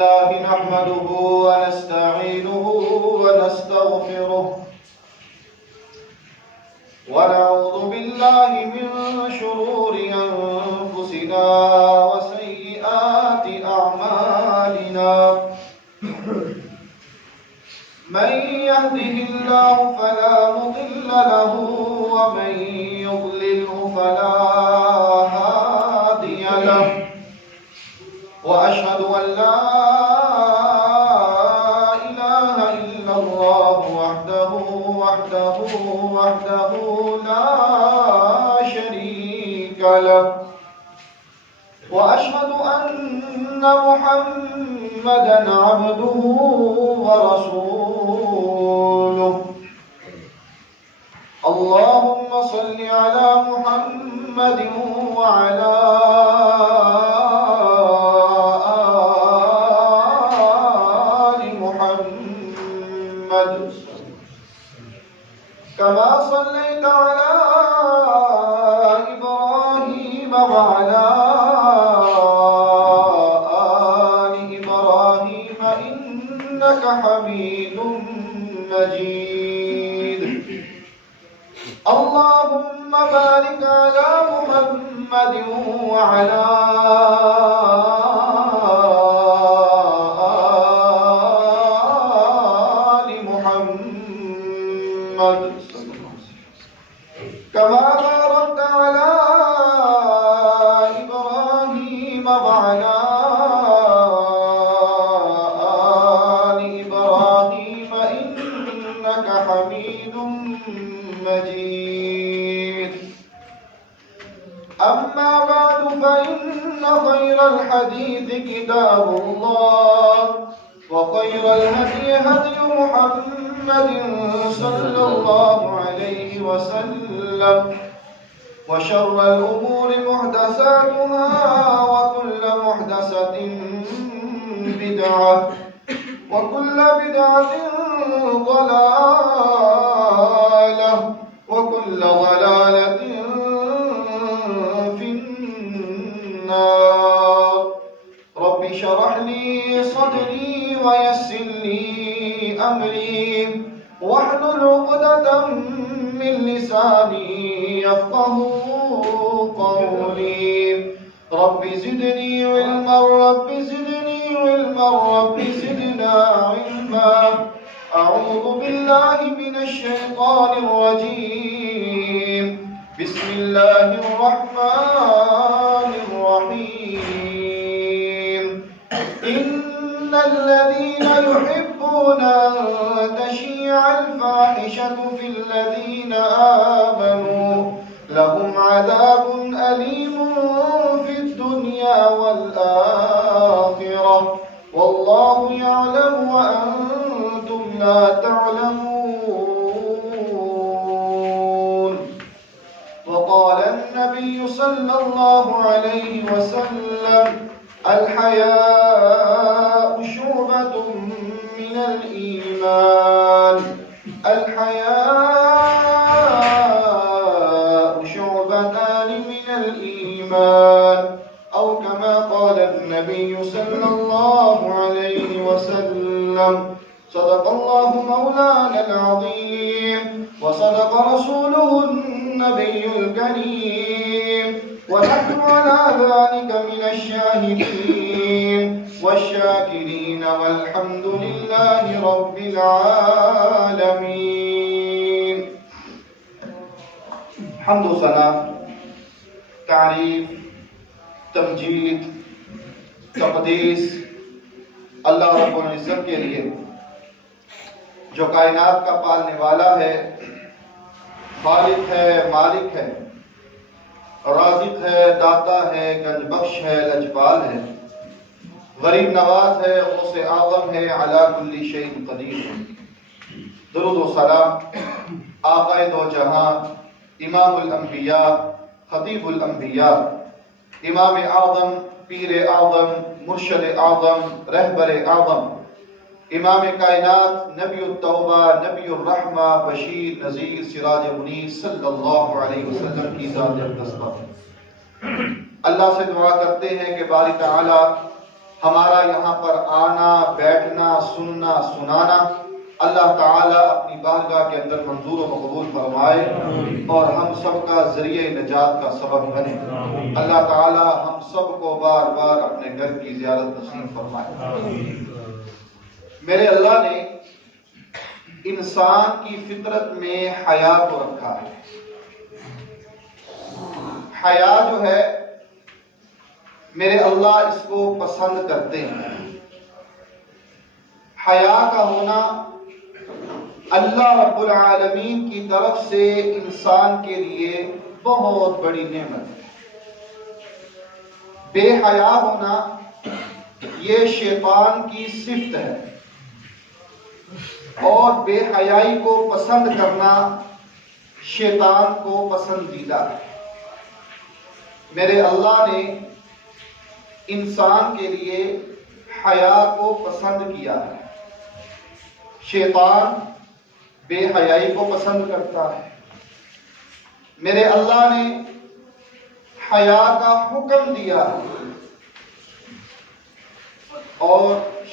الله نحمده ونستعينه ونستغفره ونعوذ بالله من شرور أنفسنا وسيئات أعمالنا من يهده الله فلا مضل له ومن يضلله فلا هادي له وأشهد أن لا إله إلا الله وحده لا شريك له وأشهد أن محمدًا عبده ورسوله اللهم صل على محمد وعلى كما صليت على إبراهيم وعلى آل إبراهيم إنك حميد مجيد اللهم بارك على محمد وعلى كما باركت على إبراهيم وعلى آل إبراهيم إنك حميد مجيد أما بعد فإن خير الحديث كتاب الله وخير الهدي هدي محمد صلى الله عليه وسلم وشر الأمور محدثاتها وكل محدثة بدعة وكل بدعة ضلالة وكل ضلالة في النار رب اشرح لي صدري ويسر لي أمري واحلل عقدة من لساني يفقهوا قولي رب زدني علما رب زدني علما رب زدنا علما أعوذ بالله من الشيطان الرجيم بسم الله الرحمن الرحيم إن الذين يحبون أن تشيع الفاحشة في الذين آمنوا لهم عذاب أليم في الدنيا والآخرة والله يعلم وأنتم لا تعلمون وقال النبي صلى الله عليه وسلم الحياء شعبة من الإيمان الحياء شعبتان من الإيمان أو كما قال النبي صلى الله عليه وسلم صدق الله مولانا العظيم وصدق رسوله النبي الكريم ونحن على ذلك من الشاهدين والشاكرين والحمد لله رب العالمين حمد و ثنا تعریف تمجید تقدیس اللہ رب العزت کے لیے جو کائنات کا پالنے والا ہے خالق ہے مالک ہے رازق ہے داتا ہے گنج بخش ہے لجپال ہے غریب نواز ہے غوث اعظم ہے علی کل شیء قدیر ہے درود و سلام آقا دو جہاں امام الانبیاء خطیب الانبیاء امام اعظم پیر اعظم مرشد اعظم رہبر اعظم امام کائنات نبی التوبہ نبی الرحمہ بشیر نذیر سراج منیر صلی اللہ علیہ وسلم کی ذات اقدس پر اللہ سے دعا کرتے ہیں کہ باری تعالی ہمارا یہاں پر آنا، بیٹھنا، سننا، سنانا اللہ تعالیٰ اپنی بارگاہ کے اندر منظور و مقبول فرمائے اور ہم سب کا ذریعہ نجات کا سبب بنے۔ اللہ تعالیٰ ہم سب کو بار بار اپنے گھر کی زیارت نصیب فرمائے۔ میرے اللہ نے انسان کی فطرت میں حیا کو رکھا ہے۔ حیا جو ہے میرے اللہ اس کو پسند کرتے ہیں۔ حیا کا ہونا اللہ رب العالمین کی طرف سے انسان کے لیے بہت بڑی نعمت ہے۔ بے حیا ہونا یہ شیطان کی صفت ہے، اور بے حیائی کو پسند کرنا شیطان کو پسندیدہ ہے۔ میرے اللہ نے انسان کے لیے حیا کو پسند کیا ہے۔ شیطان بے حیائی کو پسند کرتا ہے۔ میرے اللہ نے حیا کا حکم دیا ہے، اور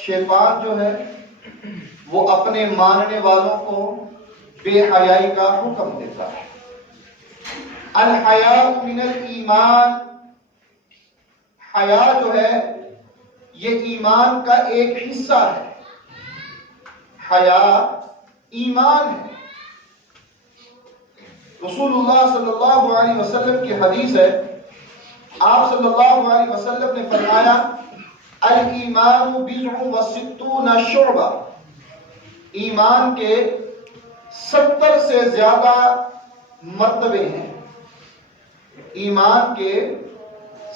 شیطان جو ہے وہ اپنے ماننے والوں کو بے حیائی کا حکم دیتا ہے۔ الحیاء من الایمان، حیا جو ہے یہ ایمان کا ایک حصہ ہے۔ حیا ایمان ہے۔ رسول اللہ صلی اللہ علیہ وسلم کی حدیث ہے، آپ صلی اللہ علیہ وسلم نے فرمایا الایمان بضع و ستون شعبہ، ایمان کے 70 سے زیادہ مرتبے ہیں، ایمان کے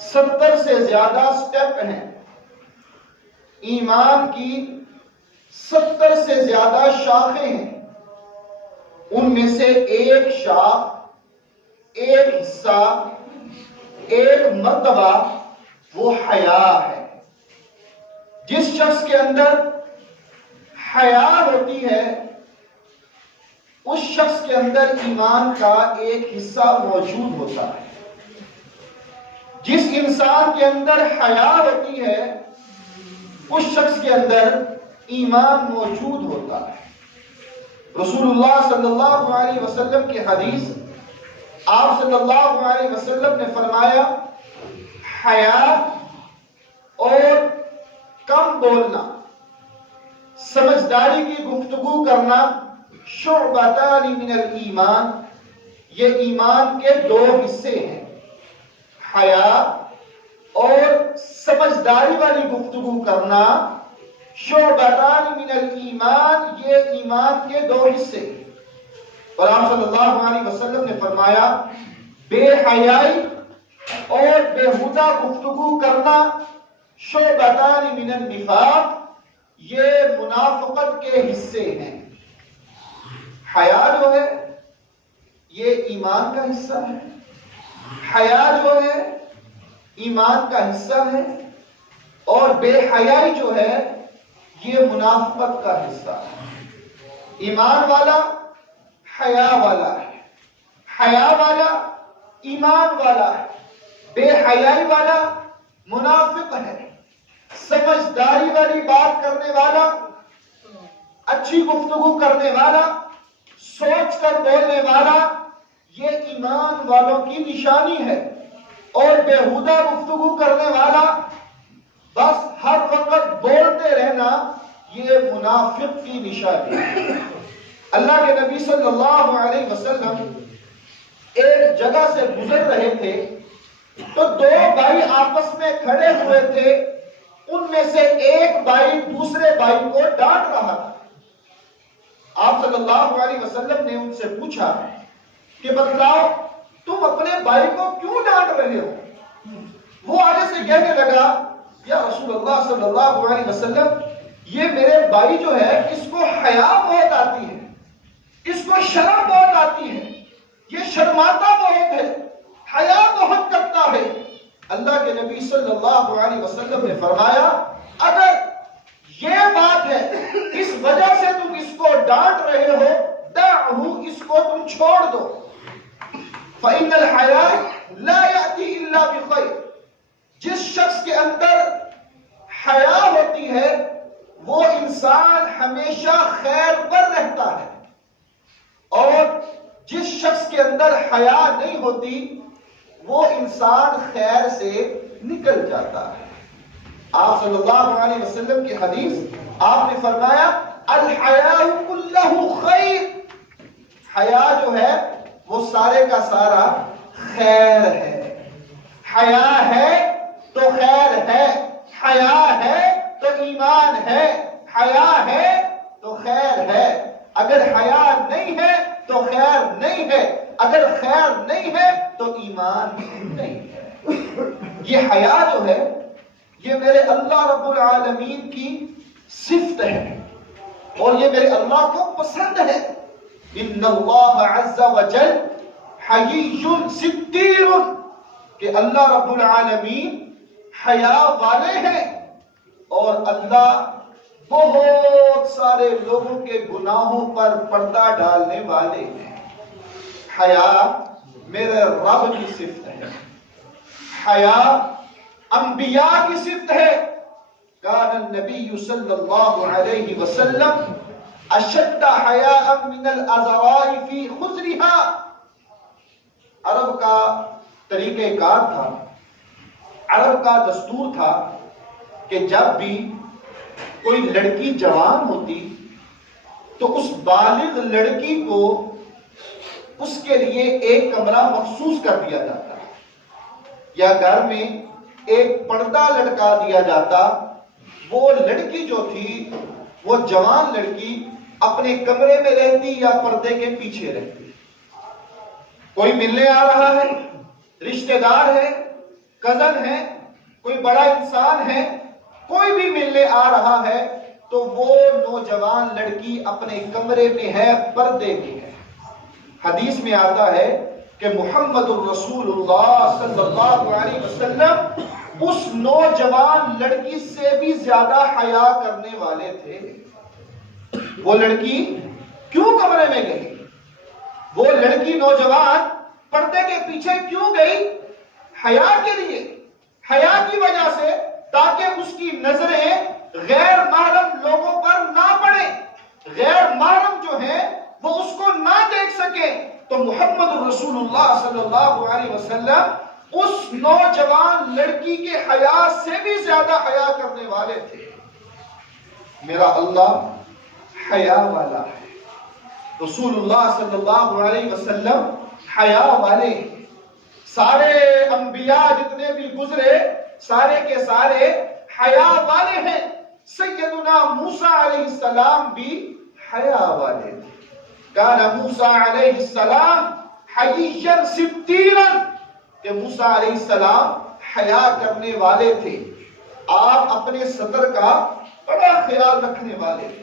70 سے زیادہ سٹیپ ہیں، ایمان کی 70 سے زیادہ شاخیں ہیں، ان میں سے ایک شاخ، ایک حصہ، ایک مرتبہ وہ حیا ہے۔ جس شخص کے اندر حیا ہوتی ہے اس شخص کے اندر ایمان کا ایک حصہ موجود ہوتا ہے۔ جس انسان کے اندر حیا ہوتی ہے اس شخص کے اندر ایمان موجود ہوتا ہے۔ رسول اللہ صلی اللہ علیہ وسلم کی حدیث، آپ صلی اللہ علیہ وسلم نے فرمایا حیا اور کم بولنا، سمجھداری کی گفتگو کرنا، شعبتان من الایمان، یہ ایمان کے 2 حصے ہیں۔ حیا اور سمجھداری والی گفتگو کرنا، شعبتان من الایمان، یہ ایمان کے 2 حصے۔ اور آپ صلی اللہ علیہ وسلم نے فرمایا بے حیائی اور بیہودہ گفتگو کرنا، شعبتان من النفاق، یہ منافقت کے حصے ہیں۔ حیا جو ہے یہ ایمان کا حصہ ہے، حیا جو ہے ایمان کا حصہ ہے، اور بے حیائی جو ہے یہ منافقت کا حصہ ہے۔ ایمان والا حیا والا ہے، حیا والا ایمان والا ہے، بے حیائی والا منافق ہے۔ سمجھداری والی بات کرنے والا، اچھی گفتگو کرنے والا، سوچ کر بولنے والا، یہ ایمان والوں کی نشانی ہے۔ اور بیہودہ گفتگو کرنے والا، بس ہر وقت بولتے رہنا، یہ منافق کی نشانی ہے۔ اللہ کے نبی صلی اللہ علیہ وسلم ایک جگہ سے گزر رہے تھے تو 2 بھائی آپس میں کھڑے ہوئے تھے، ان میں سے ایک بھائی دوسرے بھائی کو ڈانٹ رہا تھا۔ آپ صلی اللہ علیہ وسلم نے ان سے پوچھا کہ بتلاؤ تم اپنے بھائی کو کیوں ڈانٹ رہے ہو؟ وہ آگے سے کہنے لگا یا رسول اللہ صلی اللہ علیہ وسلم، یہ میرے بھائی جو ہے اس کو حیا بہت آتی ہے، اس کو شرم بہت آتی ہے، یہ شرماتا بہت ہے، حیا بہت کرتا ہے۔ اللہ کے نبی صلی اللہ علیہ وسلم نے فرمایا اگر یہ بات ہے اس وجہ سے تم اس کو ڈانٹ رہے ہو، دعہ، اس کو تم چھوڑ دو۔ فإن الحیاء لا یأتی الا بخیر، جس شخص کے اندر حیا ہے وہ انسان ہمیشہ خیر پر رہتا ہے، اور جس شخص کے اندر حیا نہیں ہوتی وہ انسان خیر سے نکل جاتا ہے۔ آپ صلی اللہ علیہ وسلم کی حدیث، آپ نے فرمایا الحیاء کلہ خیر، حیا جو ہے وہ سارے کا سارا خیر ہے۔ حیا ہے تو خیر ہے، حیا ہے تو ایمان ہے، حیا ہے تو خیر ہے۔ اگر حیا نہیں ہے تو خیر نہیں ہے، اگر خیر نہیں ہے تو ایمان نہیں ہے۔ یہ حیا جو ہے یہ میرے اللہ رب العالمین کی صفت ہے، اور یہ میرے اللہ کو پسند ہے۔ ان اللہ عز وجل حیی ستیر، کہ اللہ رب العالمین حیا والے ہیں، اور اللہ بہت سارے لوگوں کے گناہوں پر پردہ ڈالنے والے ہیں۔ حیا میرے رب کی صفت ہے، حیا انبیاء کی صفت ہے۔ کان النبی صلی اللہ علیہ وسلم اشد حیاء من العذراء فی خضرها۔ عرب کا طریقہ کار تھا، عرب کا دستور تھا کہ جب بھی کوئی لڑکی جوان ہوتی تو اس بالغ لڑکی کو اس کے لیے ایک کمرہ مخصوص کر دیا جاتا، یا گھر میں ایک پردہ لٹکا دیا جاتا۔ وہ لڑکی جو تھی، وہ جوان لڑکی اپنے کمرے میں رہتی یا پردے کے پیچھے رہتی۔ کوئی ملنے آ رہا ہے، رشتہ دار ہے، کزن ہے، کوئی بڑا انسان ہے، کوئی بھی ملنے آ رہا ہے تو وہ نوجوان لڑکی اپنے کمرے میں ہے، پردے میں ہے۔ حدیث میں آتا ہے کہ محمد الرسول اللہ صلی اللہ علیہ وسلم اس نوجوان لڑکی سے بھی زیادہ حیا کرنے والے تھے۔ وہ لڑکی کیوں کمرے میں گئی؟ وہ لڑکی نوجوان پردے کے پیچھے کیوں گئی؟ حیا کے لیے، حیا کی وجہ سے، تاکہ اس کی نظریں غیر محرم لوگوں پر نہ پڑیں، غیر محرم جو ہیں وہ اس کو نہ دیکھ سکیں۔ تو محمد الرسول اللہ صلی اللہ علیہ وسلم اس نوجوان لڑکی کے حیا سے بھی زیادہ حیا کرنے والے تھے۔ میرا اللہ حیا والا ہے، رسول اللہ صلی اللہ علیہ وسلم حیا والے ہیں۔ سارے انبیاء جتنے بھی گزرے سارے کے سارے حیا والے ہیں۔ سیدنا موسیٰ علیہ السلام بھی حیا والے تھے۔ کان موسیٰ علیہ السلام حییا ستیرا، کہ موسیٰ علیہ السلام حیا کرنے والے تھے، آپ اپنے سطر کا بڑا خیال رکھنے والے تھے۔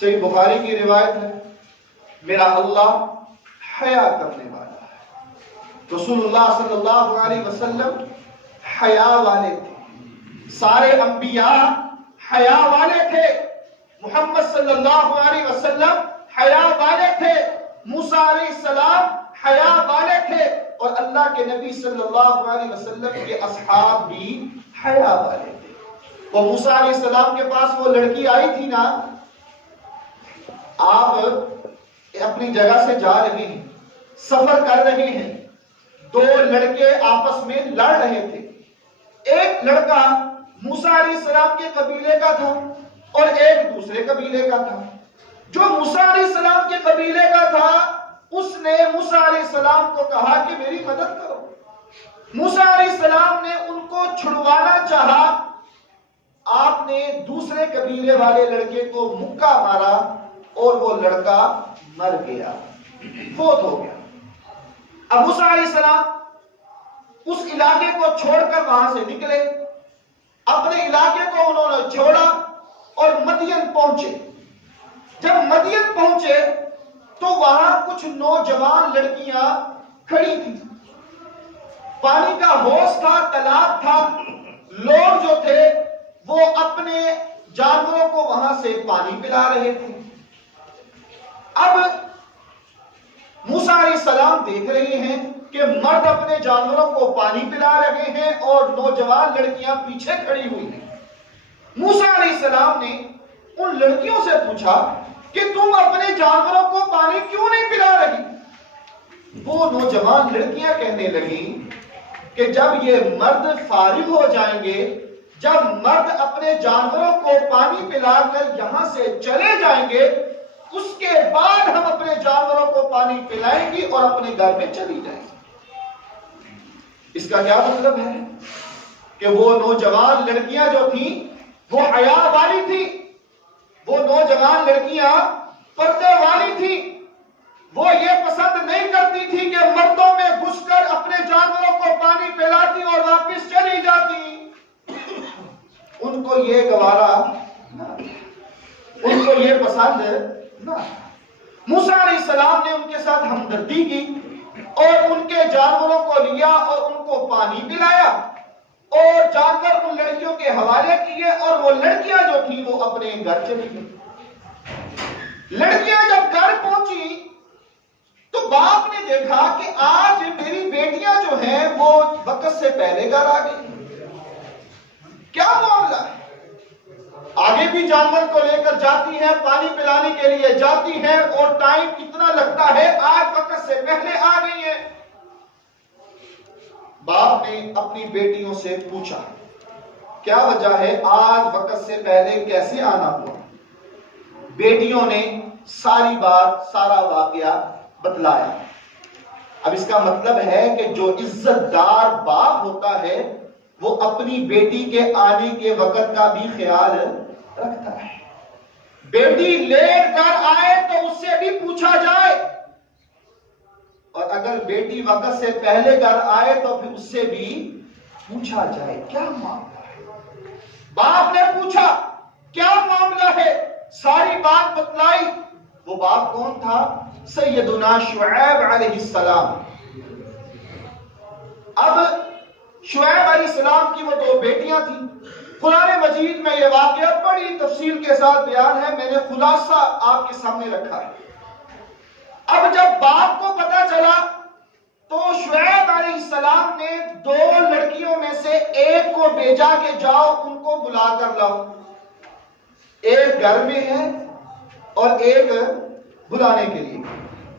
صحیح بخاری کی روایت ہے، میرا اللہ حیا کرنے والا ہے۔ رسول اللہ صلی اللہ علیہ وسلم حیا والے تھے، سارے انبیاء حیا والے تھے، محمد صلی اللہ علیہ وسلم حیا والے تھے، موسیٰ علیہ السلام حیا والے تھے، اور اللہ کے نبی صلی اللہ علیہ وسلم کے اصحاب بھی حیا والے تھے۔ وہ موسیٰ علیہ السلام کے پاس وہ لڑکی آئی تھی نا، آپ اپنی جگہ سے جا رہے ہیں، سفر کر رہے ہیں، دو لڑکے آپس میں لڑ رہے تھے۔ ایک لڑکا موسیٰ علیہ السلام کے قبیلے کا تھا اور ایک دوسرے قبیلے کا تھا۔ جو موسیٰ علیہ السلام کے قبیلے کا تھا اس نے موسیٰ علیہ السلام کو کہا کہ میری مدد کرو۔ موسیٰ علیہ السلام نے ان کو چھڑوانا چاہا، آپ نے دوسرے قبیلے والے لڑکے کو مکہ مارا اور وہ لڑکا مر گیا، فوت ہو گیا۔ اب موسیٰ علیہ السلام اس علاقے کو چھوڑ کر وہاں سے نکلے، اپنے علاقے کو انہوں نے چھوڑا اور مدین پہنچے۔ جب مدین پہنچے تو وہاں کچھ نوجوان لڑکیاں کھڑی تھیں، پانی کا حوض تھا، تالاب تھا، لوگ جو تھے وہ اپنے جانوروں کو وہاں سے پانی پلا رہے تھے۔ اب موسیٰ علیہ السلام دیکھ رہے ہیں کہ مرد اپنے جانوروں کو پانی پلا رہے ہیں اور نوجوان لڑکیاں پیچھے کھڑی ہوئی ہیں۔ موسیٰ علیہ السلام نے ان لڑکیوں سے پوچھا کہ تم اپنے جانوروں کو پانی کیوں نہیں پلا رہی؟ وہ نوجوان لڑکیاں کہنے لگیں کہ جب یہ مرد فارغ ہو جائیں گے، جب مرد اپنے جانوروں کو پانی پلا کر یہاں سے چلے جائیں گے، اس کے بعد ہم اپنے جانوروں کو پانی پلائیں گی اور اپنے گھر میں چلی جائیں گے۔ اس کا کیا مطلب ہے کہ وہ نوجوان لڑکیاں جو تھیں وہ حیا والی تھیں، وہ نوجوان لڑکیاں پردے والی تھیں، وہ یہ پسند نہیں کرتی تھی کہ مردوں میں گھس کر اپنے جانوروں کو پانی پلاتی اور واپس چلی جاتی۔ ان کو یہ گوارا نہ، ان کو یہ پسند نہ۔ موسیٰ علیہ السلام نے ان کے ساتھ ہمدردی کی اور ان کے جانوروں کو لیا اور ان کو پانی پلایا اور جا کر ان لڑکیوں کے حوالے کیے، اور وہ لڑکیاں جو تھیں وہ اپنے گھر چلی گئیں۔ لڑکیاں جب گھر پہنچی تو باپ نے دیکھا کہ آج میری بیٹیاں جو ہیں وہ وقت سے پہلے گھر آ گئی، کیا معاملہ ہے؟ آگے بھی جانور کو لے کر جاتی ہیں، پانی پلانے کے لیے جاتی ہیں اور ٹائم کتنا لگتا ہے، آج وقت سے پہلے آ گئی ہیں۔ باپ نے اپنی بیٹیوں سے پوچھا کیا وجہ ہے، آج وقت سے پہلے کیسے آنا ہوا؟ بیٹیوں نے ساری بات، سارا واقعہ بتلایا۔ اب اس کا مطلب ہے کہ جو عزت دار باپ ہوتا ہے وہ اپنی بیٹی کے آنے کے وقت کا بھی خیال رکھتا ہے۔ بیٹی لیٹ کر آئے تو اس سے بھی پوچھا جائے، اور اگر بیٹی وقت سے پہلے گھر آئے تو پھر اس سے بھی پوچھا جائے کیا معاملہ ہے۔ باپ نے پوچھا کیا معاملہ ہے، ساری بات بتلائی۔ وہ باپ کون تھا؟ سیدنا شعیب علیہ السلام۔ اب شعیب علیہ السلام کی وہ دو بیٹیاں تھیں۔ قرآن مجید میں یہ واقعہ بڑی تفصیل کے ساتھ بیان ہے، میں نے خلاصہ آپ کے سامنے رکھا ہے۔ اب جب باپ کو پتا چلا تو شعیب علیہ السلام نے دو لڑکیوں میں سے ایک کو بھیجا کہ جاؤ ان کو بلا کر لاؤ، ایک گھر میں ہے اور ایک بلانے کے لیے۔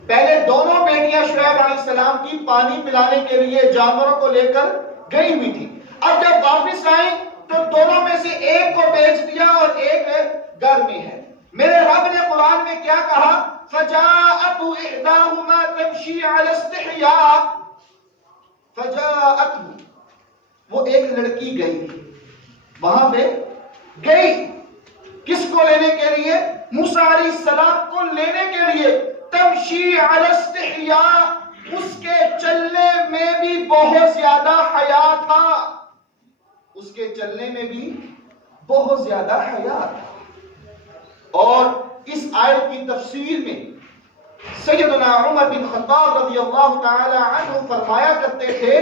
پہلے دونوں بیٹیاں شعیب علیہ السلام کی پانی پلانے کے لیے جانوروں کو لے کر گئی ہوئی تھی۔ اب جب واپس آئیں تو دونوں میں سے ایک کو بھیج دیا اور ایک گھر میں ہے۔ میرے رب نے قرآن میں کیا کہا؟ فَجَاءَتْهُ إِحْدَاهُمَا تَمْشِي عَلَى اسْتِحْيَاءٍ، فَجَاءَتْهُ، وہ ایک لڑکی گئی، وہاں پہ گئی کس کو لینے کے لیے؟ موسیٰ علیہ السلام کو لینے کے لیے۔ تمشی علی استحیاء، اس کے چلنے میں بھی بہت زیادہ حیا تھا، اس کے چلنے میں بھی بہت زیادہ حیا تھا۔ اور اس آیت کی تفسیر میں سیدنا عمر بن خطاب رضی اللہ تعالی عنہ فرمایا کرتے تھے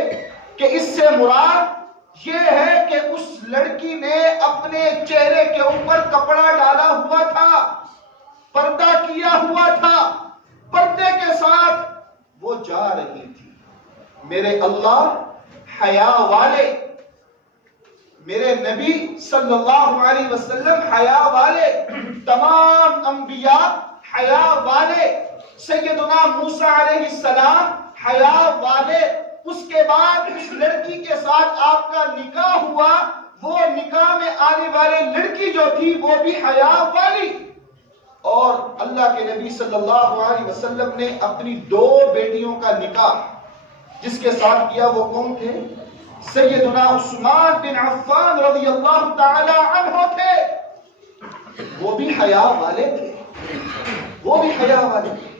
کہ اس سے مراد یہ ہے کہ اس لڑکی نے اپنے چہرے کے اوپر کپڑا ڈالا ہوا تھا، پردہ کیا ہوا تھا، پردے کے ساتھ وہ جا رہی تھی۔ میرے اللہ حیا والے، میرے نبی صلی اللہ علیہ وسلم حیا والے، تمام انبیاء حیا والے، سیدنا موسیٰ علیہ السلام حیا والے۔ اس کے بعد اس لڑکی کے ساتھ آپ کا نکاح ہوا، وہ نکاح میں آنے والے لڑکی جو تھی وہ بھی حیا والی۔ اور اللہ کے نبی صلی اللہ علیہ وسلم نے اپنی دو بیٹیوں کا نکاح جس کے ساتھ کیا وہ کون تھے؟ سیدنا عثمان بن عفان رضی اللہ تعالی عنہ تھے، وہ بھی حیا والے تھے، وہ بھی حیا والے تھے۔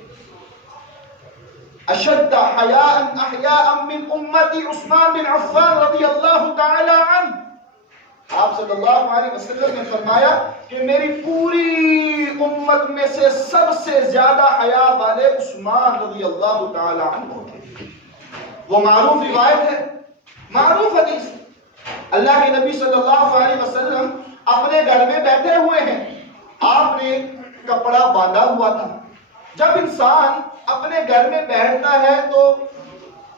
اشد حیاء احیاء من امتی عثمان بن عفان رضی اللہ تعالی عنہ۔ آپ صلی اللہ علیہ وسلم نے فرمایا کہ میری پوری امت میں سے سب سے زیادہ حیا والے عثمان رضی اللہ تعالی عنہ تھے۔ وہ معروف روایت ہے، معروف حدیث۔ اللہ کے نبی صلی اللہ علیہ وسلم اپنے گھر میں بیٹھے ہوئے ہیں، آپ نے کپڑا باندھا ہوا تھا۔ جب انسان اپنے گھر میں بیٹھتا ہے تو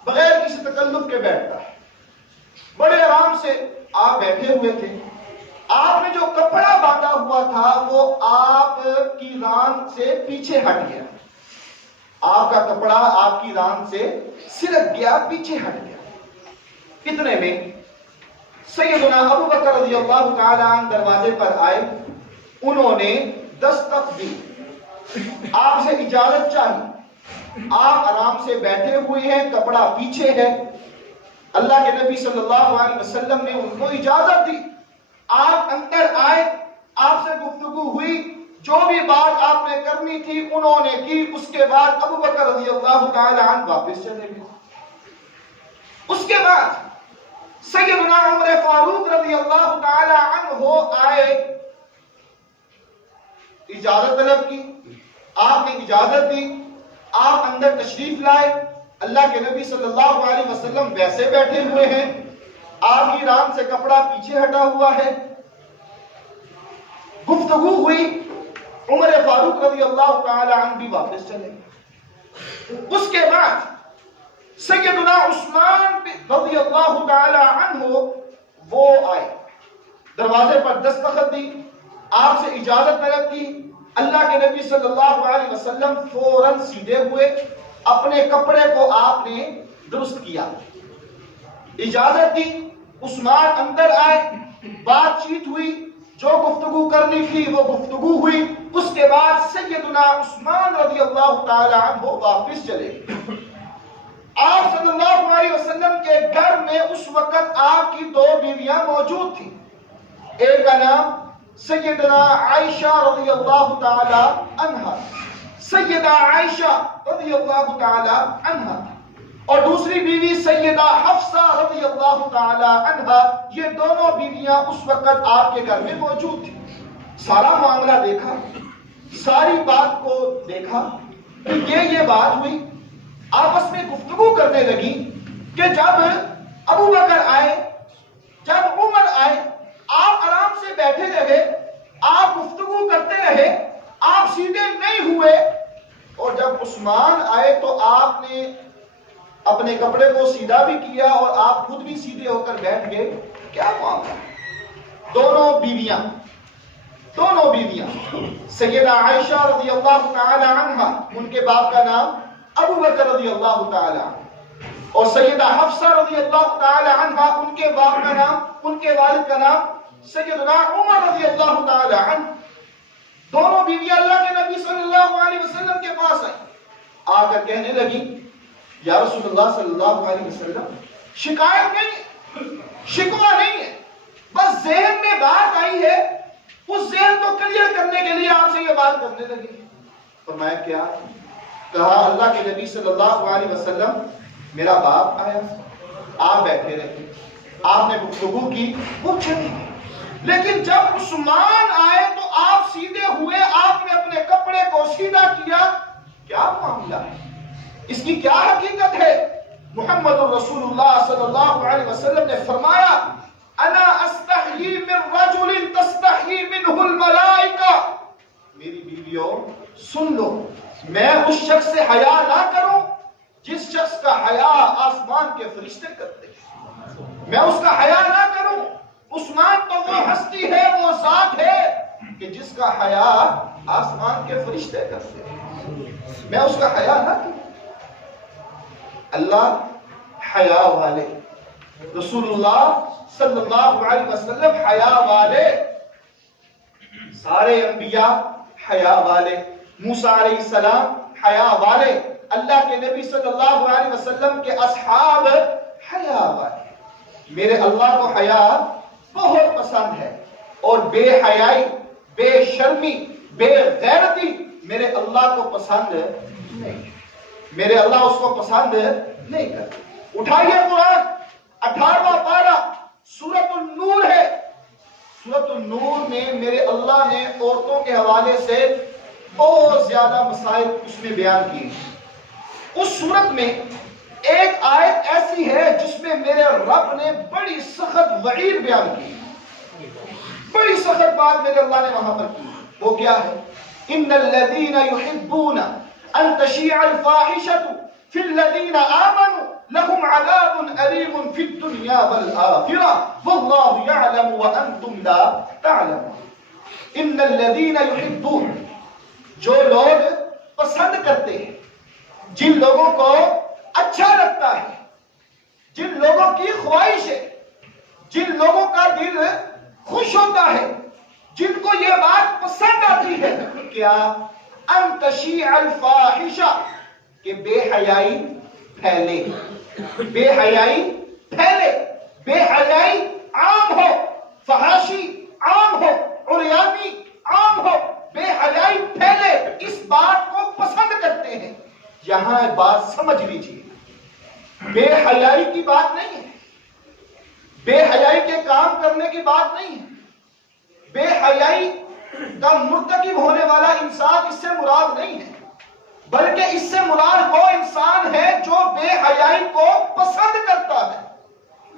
بغیر کسی تکلف کے بیٹھتا ہے، بڑے آرام سے آپ بیٹھے ہوئے تھے۔ آپ نے جو کپڑا باندھا ہوا تھا وہ آپ کی ران سے پیچھے ہٹ گیا، آپ کا کپڑا آپ کی ران سے سرک گیا، پیچھے ہٹ گیا۔ اتنے میں سیدنا ابو بکر رضی اللہ تعالی عنہ دروازے پر آئے، انہوں نے دستک دی، آپ سے اجازت چاہی، آپ آرام سے بیٹھے ہوئے ہیں، کپڑا پیچھے ہے۔ اللہ کے نبی صلی اللہ علیہ وسلم نے ان کو اجازت دی، آپ اندر آئے، آپ سے گفتگو ہوئی، جو بھی بات آپ نے کرنی تھی انہوں نے کی۔ اس کے بعد ابو بکر رضی اللہ تعالی عنہ واپس چلے گئے۔ اس کے بعد سیدنا عمر فاروق رضی اللہ تعالی عنہ آئے، اجازت طلب کی، آپ نے اجازت دی، آپ اندر تشریف لائے۔ اللہ کے نبی صلی اللہ علیہ وسلم ویسے بیٹھے ہوئے ہیں، آپ کی ران سے کپڑا پیچھے ہٹا ہوا ہے، گفتگو ہوئی، عمر فاروق رضی اللہ تعالی عنہ بھی واپس چلے گئے۔ اس کے بعد سیدنا عثمان رضی اللہ تعالی عنہ وہ آئے، دروازے پر دستخط دی، آپ سے اجازت طلب کی۔ اللہ کے نبی صلی اللہ علیہ وسلم فوراً سیدھے ہوئے، اپنے کپڑے کو آپ نے درست کیا، اجازت دی، عثمان اندر آئے، بات چیت ہوئی، جو گفتگو کرنی تھی وہ گفتگو ہوئی۔ اس کے بعد سیدنا عثمان رضی اللہ تعالی عنہ واپس چلے۔ آپ صلی اللہ علیہ وسلم کے گھر میں اس وقت آپ کی دو بیویاں موجود تھیں، ایک کا نام سیدنا عائشہ رضی اللہ تعالی عنہا، سیدہ عائشہ رضی اللہ تعالی عنہا، اور دوسری بیوی سیدہ حفصہ رضی اللہ تعالی عنہا۔ یہ دونوں بیویاں اس وقت آپ کے گھر میں موجود تھیں۔ سارا معاملہ دیکھا، ساری بات کو دیکھا کہ یہ بات ہوئی، آپس میں گفتگو کرنے لگی کہ جب ابو بکر آئے، جب عمر آئے، آپ آرام سے بیٹھے رہے، آپ گفتگو کرتے رہے، آپ سیدھے نہیں ہوئے، اور جب عثمان آئے تو آپ نے اپنے کپڑے کو سیدھا بھی کیا اور آپ خود بھی سیدھے ہو کر بیٹھ گئے۔ کیا معاملہ؟ دونوں بیویاں سیدہ عائشہ رضی اللہ تعالی عنہا، ان کے باپ کا نام ابو بکر رضی اللہ تعالی عنہ، اور سیدہ حفصہ رضی اللہ تعالی عنہا، ان کے باپ کا نام، ان کے والد کا نام سیدنا عمر رضی اللہ تعالی عنہ۔ دونوں بیویاں اللہ کے نبی صلی اللہ علیہ وسلم کے پاس آئیں، آ کر کہنے لگی، یا رسول اللہ صلی اللہ علیہ وسلم، شکایت نہیں، شکوہ نہیں ہے، بس ذہن میں بات آئی ہے، اس ذہن کو کلیئر کرنے کے لیے آپ سے یہ بات کرنے لگی۔ فرمایا کیا؟ کہا اللہ کے نبی صلی اللہ علیہ وسلم، میرا باپ آیا، آپ بیٹھے رہے، آپ نے گفتگو کی، وہ چلی گئی، لیکن جب عثمان آئے تو آپ سیدھے ہوئے، آپ نے اپنے کپڑے کو سیدھا کیا۔ کیا معاملہ ہے؟ اس کی کیا حقیقت ہے؟ محمد رسول اللہ صلی اللہ علیہ وسلم نے فرمایا، انا استحیی من رجل تستحیی منہ الملائکہ، میری بیویوں سن لو، میں اس شخص سے حیا نہ کروں جس شخص کا حیا آسمان کے فرشتے کرتے ہیں، میں اس کا حیا نہ کروں۔ عثمان تو وہ ہستی ہے، وہ ذات ہے کہ جس کا حیا آسمان کے فرشتے کرتے ہیں، میں اس کا حیا نہ کروں۔ اللہ حیا والے، رسول اللہ صلی اللہ علیہ وسلم حیا والے، سارے انبیاء حیا والے، موسیٰ علیہ السلام حیا والے، اللہ کے نبی صلی اللہ علیہ وسلم کے اصحاب حیا والے۔ میرے اللہ کو حیا بہت پسند ہے، اور بے حیائی، بے شرمی، بے غیرتی میرے اللہ کو پسند نہیں، میرے اللہ اس کو پسند نہیں کرتے۔ اٹھائیے قرآن 18واں پارہ، سورۃ النور ہے، سورۃ النور میں میرے اللہ نے عورتوں کے حوالے سے بہت زیادہ مسائل اس میں بیان کیے۔ اس سورت میں ایک آیت ایسی ہے جس میں میرے رب نے بڑی سخت وعید بیان کی، بڑی سخت بات میرے اللہ نے وہاں پر کی۔ وہ کیا ہے؟ ان الذین یحبون ان تشیع الفاحشۃ فی الذین آمنوا لهم عذاب علیم فی الدنیا والآخرہ واللہ یعلم وانتم لا تعلمون۔ ان الذین یحبون، جو لوگ پسند کرتے ہیں، جن لوگوں کو اچھا لگتا ہے، جن لوگوں کی خواہش ہے، جن لوگوں کا دل خوش ہوتا ہے، جن کو یہ بات پسند آتی ہے، کیا ان تشیع الفاحشہ، کہ بے حیائی پھیلے، بے حیائی پھیلے، بے حیائی عام ہو، فحاشی عام ہو، عریانی عام ہو، بے حیائی پھیلے، اس بات کو پسند کرتے ہیں۔ یہاں بات سمجھ لیجیے، بے حیائی کی بات نہیں ہے، بے حیائی کے کام کرنے کی بات نہیں ہے، بے حیائی کا مرتکب ہونے والا انسان اس سے مراد نہیں ہے، بلکہ اس سے مراد وہ انسان ہے جو بے حیائی کو پسند کرتا ہے۔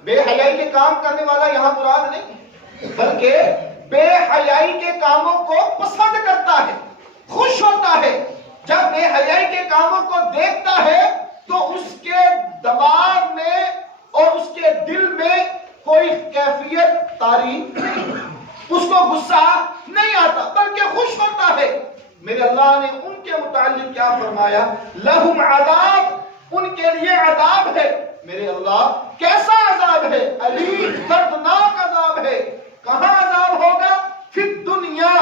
بے حیائی کے کام کرنے والا یہاں مراد نہیں ہے، بلکہ بے حیائی کے کاموں کو پسند کرتا ہے، خوش ہوتا ہے۔ جب بے حیائی کے کاموں کو دیکھتا ہے تو اس کے دماغ میں اور اس کے دل میں کوئی کیفیت طاری نہیں، اس کو غصہ نہیں آتا بلکہ خوش ہوتا ہے۔ میرے اللہ نے ان کے متعلق کیا فرمایا؟ لہم عذاب، ان کے لیے عذاب ہے۔ میرے اللہ کیسا عذاب ہے؟ علیم، دردناک عذاب ہے۔ کہاں عذاب ہوگا؟ فی الدنیا،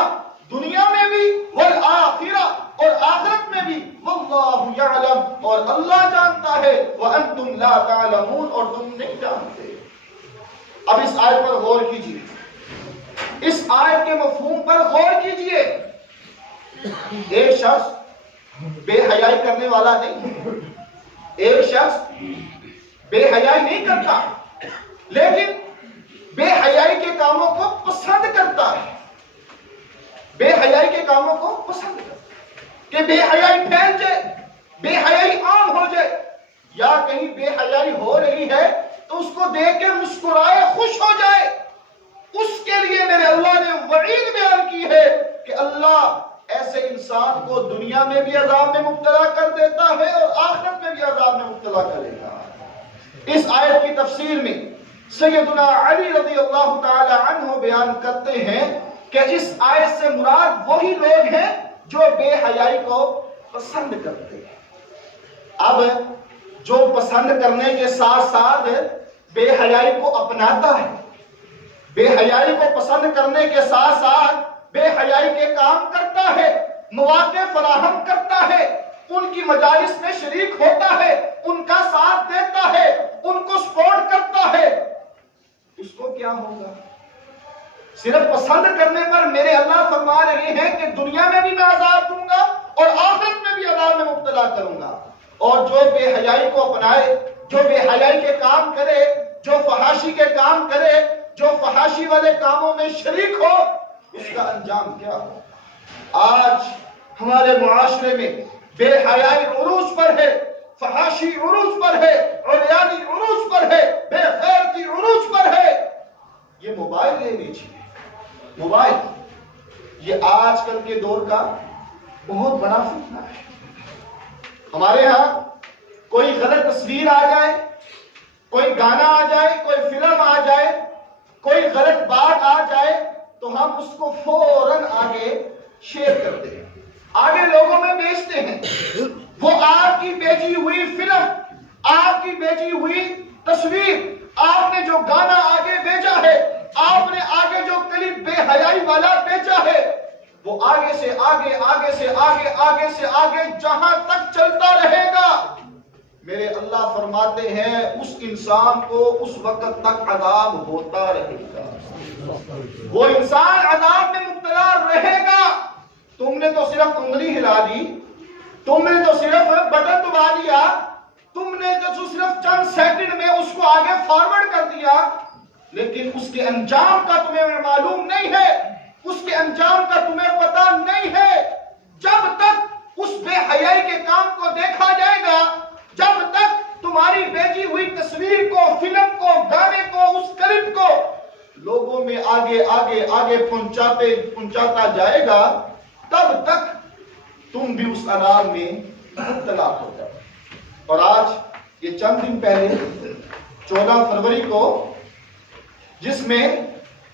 دنیا میں بھی، والآخرہ، اور آخرت میں بھی، واللہ یعلم، اور اللہ جانتا ہے، وانتم لا تعلمون، اور تم نہیں جانتے۔ اب اس آیت پر غور کیجئے، اس آیت کے مفہوم پر غور کیجئے۔ ایک شخص بے حیائی کرنے والا نہیں، ایک شخص بے حیائی نہیں کرتا، لیکن بے حیائی کے کاموں کو پسند کرتا ہے، بے حیائی کے کاموں کو پسند کرتا ہے کہ بے حیائی پھیل جائے، بے حیائی عام ہو جائے، یا کہیں بے حیائی ہو رہی ہے تو اس کو دیکھ کے مسکرائے، خوش ہو جائے۔ اس کے لیے میرے اللہ نے وعید بیان کی ہے کہ اللہ ایسے انسان کو دنیا میں بھی عذاب میں مبتلا کر دیتا ہے اور آخرت میں بھی عذاب میں مبتلا کرے گا۔ اس آیت کی تفسیر میں سیدنا علی رضی اللہ تعالی عنہ بیان کرتے ہیں کہ اس آیت سے مراد وہی لوگ ہیں جو بے حیائی کو پسند کرتے ہیں۔ اب جو پسند کرنے کے ساتھ ساتھ بے حیائی کو اپناتا ہے، بے حیائی کو پسند کرنے کے ساتھ ساتھ بے حیائی کے کام کرتا ہے، مواقع فراہم کرتا ہے، ان کی مجالس میں شریک ہوتا ہے، ان کا ساتھ دیتا ہے، ان کو سپورٹ کرتا ہے، اس کو کیا ہوگا؟ صرف پسند کرنے پر میرے اللہ فرما رہے ہیں کہ دنیا میں بھی میں عذاب دوں گا اور آخرت میں بھی عذاب میں مبتلا کروں گا۔ اور جو بے حیائی کو اپنائے، جو بے حیائی کے کام کرے، جو فحاشی کے کام کرے، جو فحاشی والے کاموں میں شریک ہو، اس کا انجام کیا ہو؟ آج ہمارے معاشرے میں بے حیائی عروج پر ہے، فحاشی عروج پر ہے، عریانی عروج پر ہے، بے غیرتی عروج پر ہے۔ یہ موبائل لے لیجیے، موبائل یہ آج کل کے دور کا بہت بڑا فتنہ ہے۔ ہمارے ہاں کوئی غلط تصویر آ جائے، کوئی گانا آ جائے، کوئی فلم آ جائے، کوئی غلط بات آ جائے تو ہم اس کو فوراً آگے شیئر کرتے ہیں، آگے لوگوں میں بیچتے ہیں۔ وہ آپ کی بھیجی ہوئی فلم، آپ کی بھیجی ہوئی تصویر، آپ نے جو گانا آگے بھیجا ہے، آپ نے آگے جو کلپ بے حیائی والا بھیجا ہے، وہ آگے سے آگے، آگے سے آگے، آگے سے آگے جہاں تک چلتا رہے گا، میرے اللہ فرماتے ہیں اس انسان کو اس وقت تک عذاب ہوتا رہے گا، وہ انسان عذاب میں مبتلا رہے گا۔ تم نے تو صرف انگلی ہلا دی، تم نے تو صرف بٹن دبا دیا، تم نے تو صرف چند سیکنڈ میں اس کو آگے فارورڈ کر دیا، لیکن اس کے انجام کا تمہیں معلوم نہیں ہے، اس کے انجام کا تمہیں پتہ نہیں ہے۔ جب تک اس بے حیائی کے کام کو دیکھا جائے گا، جب تک تمہاری بھیجی ہوئی تصویر کو، فلم کو، گانے کو، اس کلپ کو لوگوں میں آگے آگے آگے پہنچاتا جائے گا، تب تک تم بھی اس عذاب میں مبتلا ہو جاؤ۔ اور آج یہ چند دن پہلے 14 فروری کو، جس میں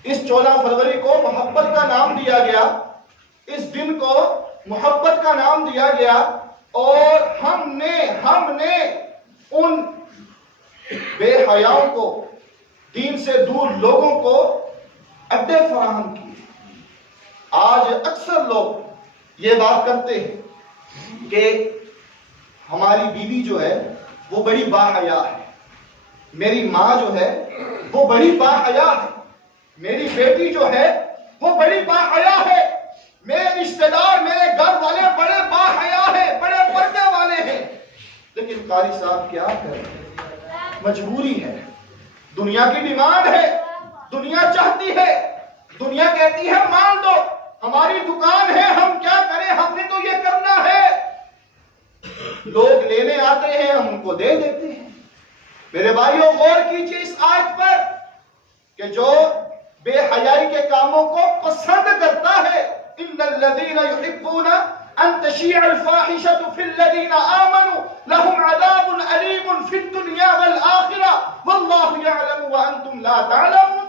اس 14 فروری کو محبت کا نام دیا گیا، اس دن کو محبت کا نام دیا گیا، اور ہم نے ان بے حیاؤں کو، دین سے دور لوگوں کو اڈے فراہم کیے۔ آج اکثر لوگ یہ بات کرتے ہیں کہ ہماری بیوی جو ہے وہ بڑی باحیا ہے، میری ماں جو ہے وہ بڑی باحیا ہے، میری بیٹی جو ہے وہ بڑی باحیا ہے، میرے رشتہ دار، میرے گھر والے بڑے باحیا ہیں، بڑے پردے والے ہیں۔ لیکن قاری صاحب کیا کریں، مجبوری ہے، دنیا کی ڈیمانڈ ہے، دنیا چاہتی ہے، دنیا کہتی ہے مان دو، ہماری دکان ہے، ہم کیا کریں، ہم نے تو یہ کرنا ہے۔ لوگ لینے آتے ہیں، ہم ان کو دے دیتے ہیں۔ میرے بھائیوں، غور کیجئے اس آیت پر کہ جو بے حیائی کے کاموں کو پسند کرتا ہے، ان الذین یحبون ان تشیع الفاحشۃ فی الذین آمنوا لهم عذاب علیم فی الدنیا والآخرہ واللہ یعلم وانتم لا تعلمون۔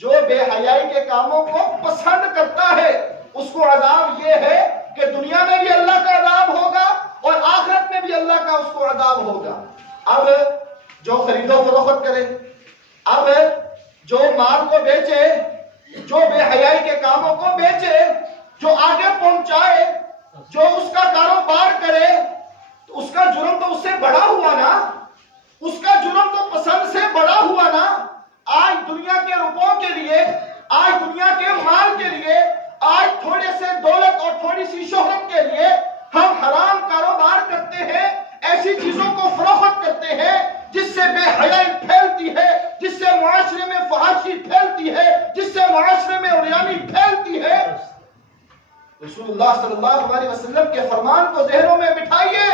جو بے حیائی کے کاموں کو پسند کرتا ہے، اس کو عذاب یہ ہے کہ دنیا میں بھی اللہ کا عذاب ہوگا اور آخرت میں بھی اللہ کا اس کو عذاب ہوگا۔ اب جو خرید و فروخت کرے، اب جو مال کو بیچے، جو بے حیائی کے کاموں کو بیچے، جو آگے پہنچائے، جو اس کا کاروبار کرے، تو اس کا جرم تو اس سے بڑا ہوا نا، اس کا جرم تو پسند سے بڑا ہوا نا۔ آج دنیا کے روپوں کے لیے، آج دنیا کے مال کے لیے، آج تھوڑے سے دولت اور تھوڑی سی شہرت کے لیے ہم حرام کاروبار کرتے ہیں، ایسی چیزوں کو فروخت کرتے ہیں جس سے بے حیائی پھیلتی ہے، جس سے معاشرے میں فحاشی پھیلتی ہے، جس سے معاشرے میں عریانی پھیلتی ہے۔ رسول اللہ صلی اللہ علیہ وسلم کے فرمان کو ذہنوں میں بٹھائیے،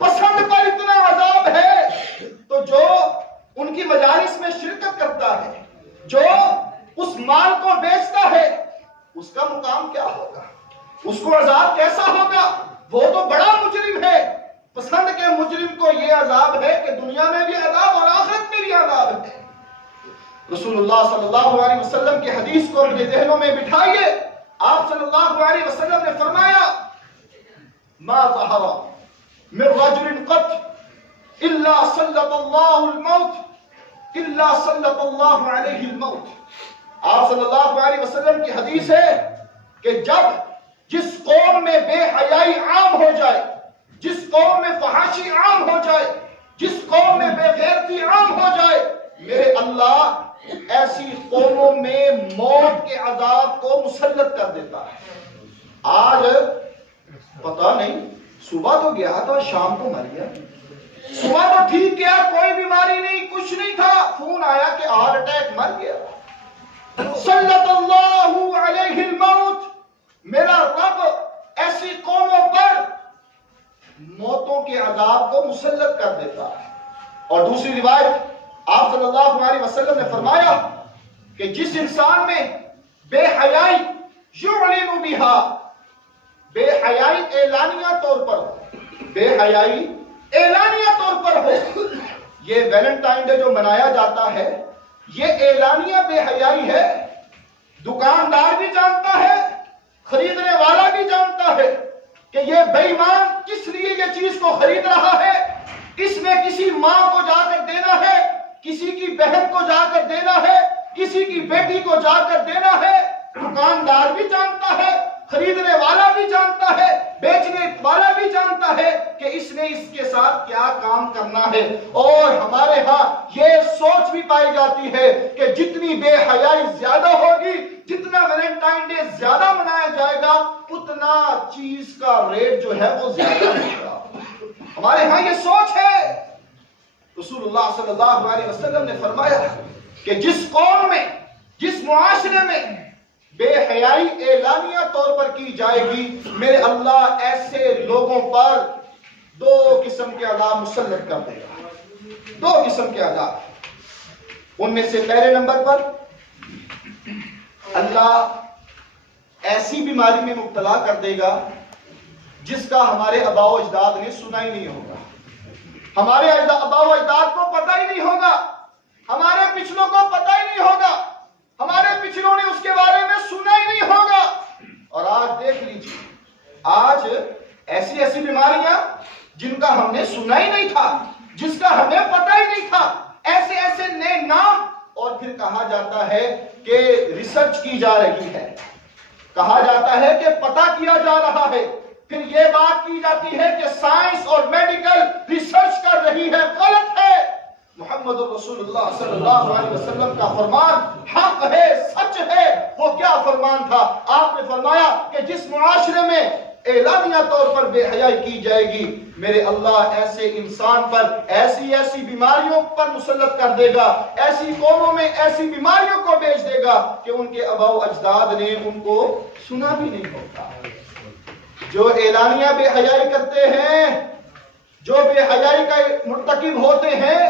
پسند پر اتنا عذاب ہے تو جو ان کی مجالس میں شرکت کرتا ہے، جو اس مال کو بیچتا ہے، اس کا مقام کیا ہوگا، اس کو عذاب کیسا ہوگا؟ وہ تو بڑا مجرم ہے۔ پسند کے مجرم کو یہ عذاب ہے کہ دنیا میں بھی عذاب اور آخرت میں بھی عذاب ہے۔ رسول اللہ صلی اللہ علیہ وسلم کی حدیث کو اپنے ذہنوں میں بٹھائیے۔ آپ صلی اللہ علیہ وسلم نے فرمایا، ما ظہر من رجل قط الا سلط اللہ الموت الا سلط اللہ علیہ الموت۔ آپ صلی اللہ علیہ وسلم کی حدیث ہے کہ جس قوم میں بے حیائی عام ہو جائے، جس قوم میں فحاشی عام ہو جائے، جس قوم میں بے غیرتی عام ہو جائے، میرے اللہ ایسی قوموں میں موت کے عذاب کو مسلط کر دیتا ہے۔ آج پتہ نہیں، صبح تو گیا تھا، شام کو مر گیا، صبح تو ٹھیک گیا، کوئی بیماری نہیں، کچھ نہیں تھا، فون آیا کہ ہارٹ اٹیک، مر گیا۔ سلط اللہ علیہ الموت، میرا رب ایسی قوموں پر موتوں کے عذاب کو مسلط کر دیتا ہے۔ اور دوسری روایت آپ صلی اللہ علیہ وسلم نے فرمایا کہ جس انسان میں بے حیائی یعلن بہا، بے حیائی اعلانیہ طور پر ہو، بے حیائی اعلانیہ طور پر ہو، یہ ویلنٹائن ڈے جو منایا جاتا ہے یہ اعلانیہ بے حیائی ہے۔ دکاندار بھی جانتا ہے، خریدنے والا بھی جانتا ہے کہ یہ بے ایمان کس لیے یہ چیز کو خرید رہا ہے، اس میں کسی ماں کو جا کر دینا ہے، کسی کی بہن کو جا کر دینا ہے، کسی کی بیٹی کو جا کر دینا ہے۔ دکاندار بھی جانتا ہے، خریدنے والا بھی جانتا ہے، بیچنے والا بھی جانتا ہے کہ اس نے اس کے ساتھ کیا کام کرنا ہے۔ اور ہمارے ہاں یہ سوچ بھی پائی جاتی ہے کہ جتنی بے حیائی زیادہ ہوگی، جتنا ویلنٹائن ڈے زیادہ منایا جائے گا، اتنا چیز کا ریٹ جو ہے وہ زیادہ ہوگا۔ ہمارے ہاں یہ سوچ ہے۔ رسول اللہ صلی اللہ علیہ وسلم نے فرمایا کہ جس قوم میں، جس معاشرے میں بے حیائی اعلانیہ طور پر کی جائے گی، میرے اللہ ایسے لوگوں پر 2 قسم کے عذاب مسلط کر دے گا۔ 2 قسم کے عذاب۔ ان میں سے پہلے نمبر پر اللہ ایسی بیماری میں مبتلا کر دے گا جس کا ہمارے آباء و اجداد نے سنا ہی نہیں ہوگا۔ ہمارے آباء و اجداد کو پتہ ہی نہیں ہوگا، ہمارے پچھلوں کو پتہ ہی نہیں ہوگا، ہمارے پچھلوں نے اس کے بارے میں سنا ہی نہیں ہوگا۔ اور آج دیکھ لیجیے، آج ایسی ایسی بیماریاں جن کا ہم نے سنا ہی نہیں تھا، جس کا ہمیں پتہ ہی نہیں تھا، ایسے ایسے نئے نام، اور پھر کہا جاتا ہے کہ ریسرچ کی جا رہی ہے، کہا جاتا ہے کہ پتہ کیا جا رہا ہے، پھر یہ بات کی جاتی ہے کہ سائنس اور میڈیکل ریسرچ کر رہی ہے۔ غلط ہے۔ محمد رسول اللہ صلی اللہ علیہ وسلم کا فرمان حق ہے، سچ ہے۔ وہ کیا فرمان تھا؟ آپ نے فرمایا کہ جس معاشرے میں اعلانیہ طور پر بے حیائی کی جائے گی، میرے اللہ ایسے انسان پر ایسی ایسی بیماریوں پر مسلط کر دے گا، ایسی قوموں میں ایسی بیماریوں کو بھیج دے گا کہ ان کے آباء و اجداد نے ان کو سنا بھی نہیں ہوتا۔ جو اعلانیہ بے حیائی کرتے ہیں، جو بے حیائی کا مرتکب ہوتے ہیں،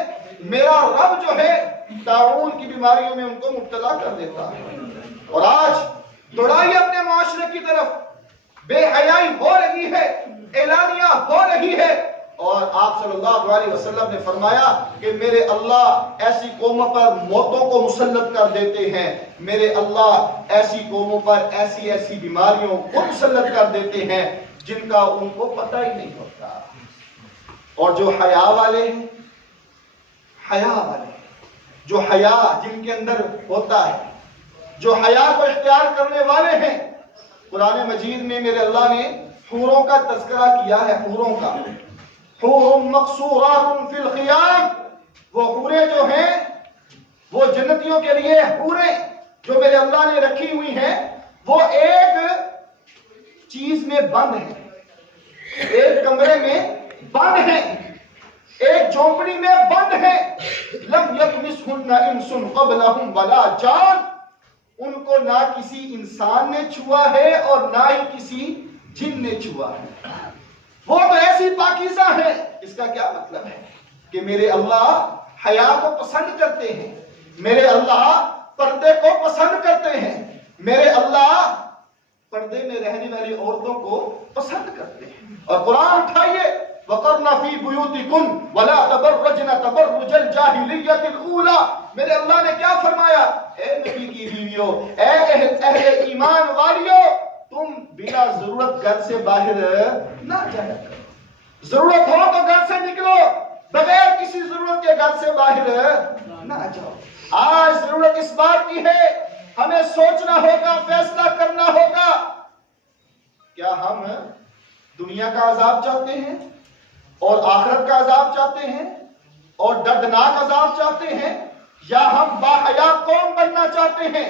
میرا رب جو ہے طاعون کی بیماریوں میں ان کو مبتلا کر دیتا ہے۔ اور آج دوڑائی اپنے معاشرے کی طرف، بے حیائی ہو رہی ہے، اعلانیہ ہو رہی ہے، اور آپ صلی اللہ علیہ وسلم نے فرمایا کہ میرے اللہ ایسی قوموں پر موتوں کو مسلط کر دیتے ہیں، میرے اللہ ایسی قوموں پر ایسی ایسی بیماریوں کو مسلط کر دیتے ہیں جن کا ان کو پتہ ہی نہیں ہوتا۔ اور جو حیا والے ہیں، حیا والے، جو حیا جن کے اندر ہوتا ہے، جو حیا کو اختیار کرنے والے ہیں، قرآن مجید میں میرے اللہ نے حوروں کا تذکرہ کیا ہے، حوروں کا، حور مقصورات فی الخیام، وہ حوریں جو ہیں، وہ جنتیوں کے لیے حوریں جو میرے اللہ نے رکھی ہوئی ہیں، وہ ایک چیز میں بند ہیں، ایک کمرے میں بند ہیں، ایک جھونپڑی میں بند ہیں۔ لم یطمثہن انس قبلہم ولا جان، ان کو نہ کسی انسان نے چھوا ہے اور نہ ہی کسی جن نے چھوا ہے، وہ تو ایسی پاکیزہ ہے۔ اس کا کیا مطلب ہے؟ کہ میرے اللہ حیا کو پسند کرتے ہیں، میرے اللہ پردے کو پسند کرتے ہیں، میرے اللہ پردے میں رہنے والی عورتوں کو پسند کرتے ہیں۔ اور قرآن اٹھائیے، وَقَرْنَ فِي بُيُوتِكُنْ وَلَا تَبَرَّجْنَ تَبَرُّجَ الْجَاهِلِيَّةِ الْأُولَى، میرے اللہ نے کیا فرمایا؟ اے نبی کی بیویوں، اے اہل ایمان والیوں، تم بلا ضرورت گھر سے باہر نہ جایا کرو، ضرورت ہو تو گھر سے نکلو، بغیر کسی ضرورت کے گھر سے باہر نہ جاؤ۔ آج ضرورت اس بات کی ہے، ہمیں سوچنا ہوگا، فیصلہ کرنا ہوگا، کیا ہم دنیا کا عذاب چاہتے ہیں اور آخرت کا عذاب چاہتے ہیں اور دردناک عذاب چاہتے ہیں، یا ہم باحیا قوم بننا چاہتے ہیں،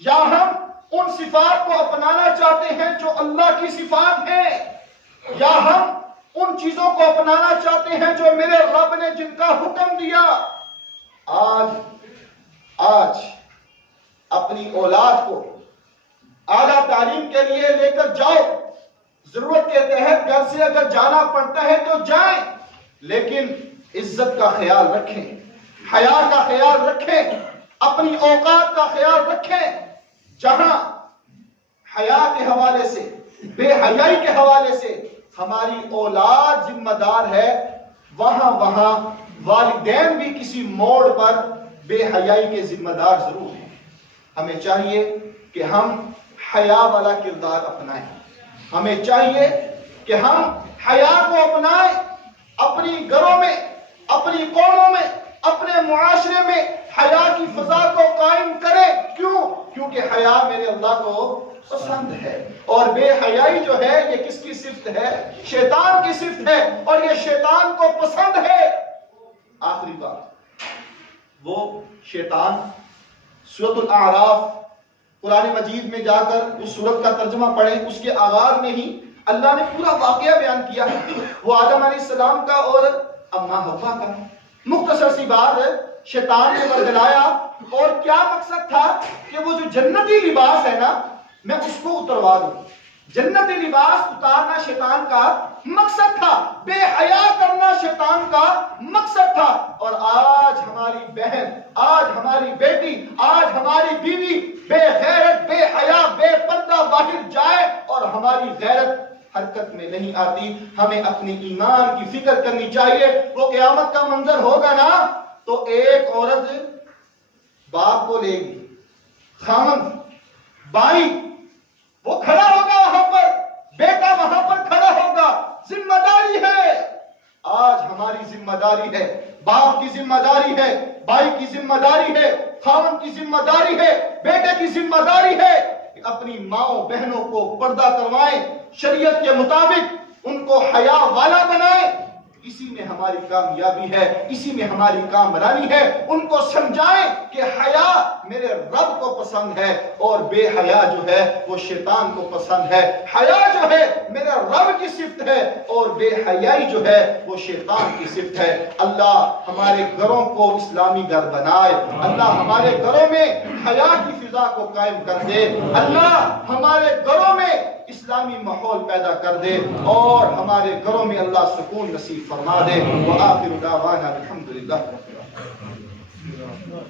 یا ہم ان صفات کو اپنانا چاہتے ہیں جو اللہ کی صفات ہیں، یا ہم ان چیزوں کو اپنانا چاہتے ہیں جو میرے رب نے جن کا حکم دیا۔ آج اپنی اولاد کو اعلیٰ تعلیم کے لیے لے کر جاؤ، ضرورت کے تحت گھر سے اگر جانا پڑتا ہے تو جائیں، لیکن عزت کا خیال رکھیں، حیا کا خیال رکھیں، اپنی اوقات کا خیال رکھیں۔ جہاں حیا کے حوالے سے، بے حیائی کے حوالے سے ہماری اولاد ذمہ دار ہے، وہاں والدین بھی کسی موڑ پر بے حیائی کے ذمہ دار ضرور ہیں۔ ہمیں چاہیے کہ ہم حیا والا کردار اپنائیں، ہمیں چاہیے کہ ہم حیا کو اپنائیں، اپنی گھروں میں، اپنی قوموں میں، اپنے معاشرے میں حیا کی فضا کو قائم کریں۔ کیوں؟ کیونکہ حیا میرے اللہ کو پسند ہے، اور بے حیائی جو ہے یہ کس کی صفت ہے؟ شیطان کی صفت ہے، اور یہ شیطان کو پسند ہے۔ آخری بات، وہ شیطان سورۃ الاعراف قرآن مجید میں جا کر اس سورت کا ترجمہ پڑھیں، اس کے آغاز میں ہی اللہ نے پورا واقعہ بیان کیا ہے، وہ آدم علیہ السلام کا اور اماں حوا کا۔ مختصر سی بات، شیطان نے برگلایا، اور کیا مقصد تھا؟ کہ وہ جو جنتی لباس ہے نا، میں اس کو اتروا دوں۔ جنتی لباس اتارنا شیطان کا مقصد تھا، بے حیا کرنا شیطان کا مقصد تھا۔ اور آج ہماری بہن، آج ہماری بیٹی، آج ہماری بیوی بے غیرت، بے حیا، بے پردہ باہر جائے اور ہماری غیرت حرکت میں نہیں آتی. ہمیں اپنے ایمان کی فکر کرنی چاہیے. وہ قیامت کا منظر ہوگا نا تو ایک عورت باپ کو لے گی, خامند بائی وہ کھڑا ہوگا وہاں پر, بیٹا وہاں پر کھڑا ہوگا. ذمہ داری ہے. آج ہماری ذمہ داری ہے, باپ کی ذمہ داری ہے, بھائی کی ذمہ داری ہے, خامند کی ذمہ داری ہے, بیٹے کی ذمہ داری ہے کہ اپنی ماؤں بہنوں کو پردہ کروائیں, شریعت کے مطابق ان کو حیا والا بنائیں. اسی میں ہماری کامیابی ہے, اسی میں ہماری کامرانی ہے. ان کو سمجھائیں کہ حیا میرے رب کو پسند ہے اور بے حیا جو ہے وہ شیطان کو پسند ہے. حیا جو ہے میرے رب کی صفت ہے اور بے حیائی جو ہے وہ شیطان کی صفت ہے. اللہ ہمارے گھروں کو اسلامی گھر بنائے. اللہ ہمارے گھروں میں حیا کی فضا کو قائم کر دے. اللہ ہمارے گھروں میں اسلامی ماحول پیدا کر دے اور ہمارے گھروں میں اللہ سکون نصیب فرما دے. وآخر دعوانا الحمدللہ.